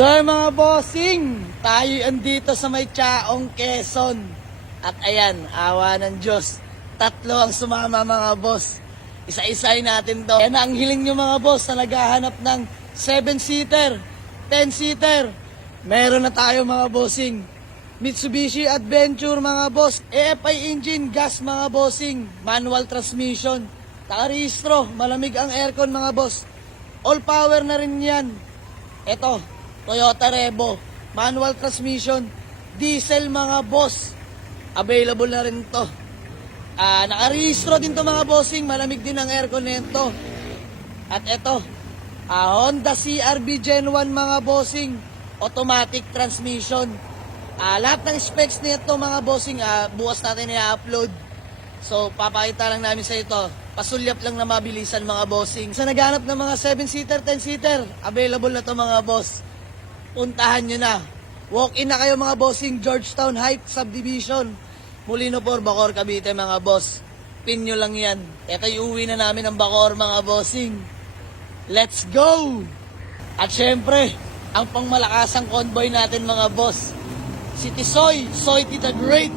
So mga bossing, tayo andito sa may Chaong, Quezon. At ayan, awa ng Diyos, tatlo ang sumama mga boss. Isa-isay natin to. Yan ang hiling nyo mga boss na naghahanap ng 7-seater, 10-seater. Meron na tayo mga bossing. Mitsubishi Adventure mga boss. AFI engine, gas mga bossing. Manual transmission. Nakarehistro, malamig ang aircon mga boss. All power na rin yan. Ito, Toyota Revo, manual transmission, diesel mga boss. Available na rin to. Nakarehistro din to mga bossing, malamig din ang aircon nito. At ito, Honda CRV Gen 1 mga bossing, automatic transmission. Lahat ng specs nito mga bossing, bukas natin i-upload. So, papakita lang namin sa ito. Pasulyap lang na mabilisan mga bossing. Sa naghanap ng mga 7-seater, 10-seater, available na to mga boss. Puntahan nyo na. Walk-in na kayo mga bossing, Georgetown Heights Subdivision. Molino por, Bacoor, Cavite mga boss. Pin nyo lang yan. Ito yung uwi na namin ng Bacoor mga bossing. Let's go! At syempre, ang pangmalakasang convoy natin mga boss. Si Tisoy, Soy Tita Great.